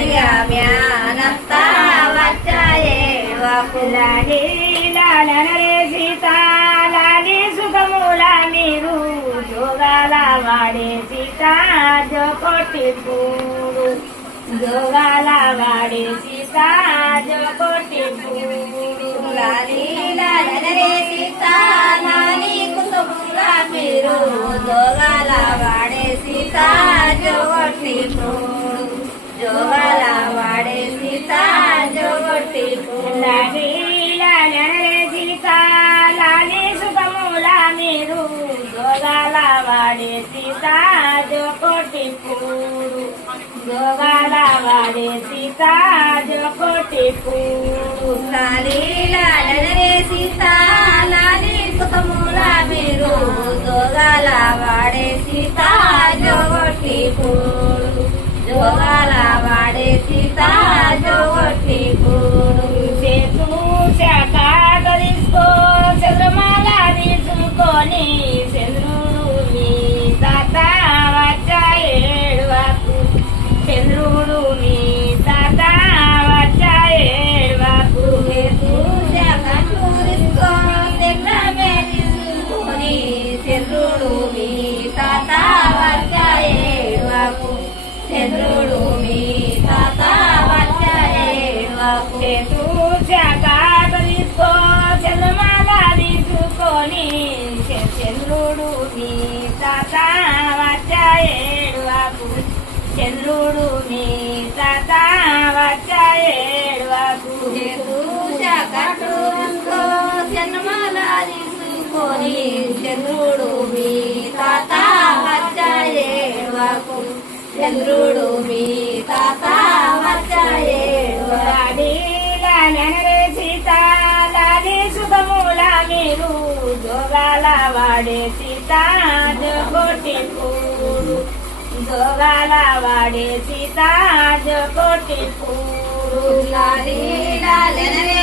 మ్యానత్తా వచ్చాయే లాలి లాలనరే సీతా లాలి సుఖముల మీరు జోగాల వాడే సీతా జో కొట్టి పూడు జోగాల వాడే సీతా జో కొట్టి పూడు లాలి లాలనరే సీతా లాలి కుసుముల మీరు జోగాల వాడే సీతా జోగొట్టి పూడు జోగాల వాడే సీతా జోగొట్టి పూడు లాలి లాలనరే సీతా లాలి సుఖముల మీరు జోగాల వాడే సీతా జో కొట్టి పూడు జోగాల వాడే సీతా జో కొట్టి పూడు లాలి లాలనరే సీతా లాలి సుఖముల మీరు జోగాల వాడే సీతా జోగొట్టి పూడు జోగాల వాడే సీతా జోగొట్టి పూడు శాఖ తీసుకో చంద్రమాల తీసుకొని చంద్రుడు మీ తాత వచ్చాయేడువాకు చంద్రుడు మీ తాత వచ్చాయేడువాకు చంద్రుడు మీ తాత వచ్చాయేడువాకు చంద్రుడు మీ తాత వచ్చాయేడువాకు శాఖ తీసుకో చంద్రమాల తీసుకొని చంద్రుడు మీ తాత వచ్చాయేడువాకు చంద్రుడు మీ తాత వచ్చాయేడువాకు చంద్రమాల తీసుకొని చంద్రుడు మీ తాత వచ్చాయేడువాకు చంద్రుడు మీ తాత వచ్చాయేడువాకు లాలనరే సీతా లాలి సుఖముల మీరు జోగాల వాడే సీతా జోగొట్టి పూడు జోగాల వాడే సీతా జోగొట్టి పూడు లాలి లాలనరే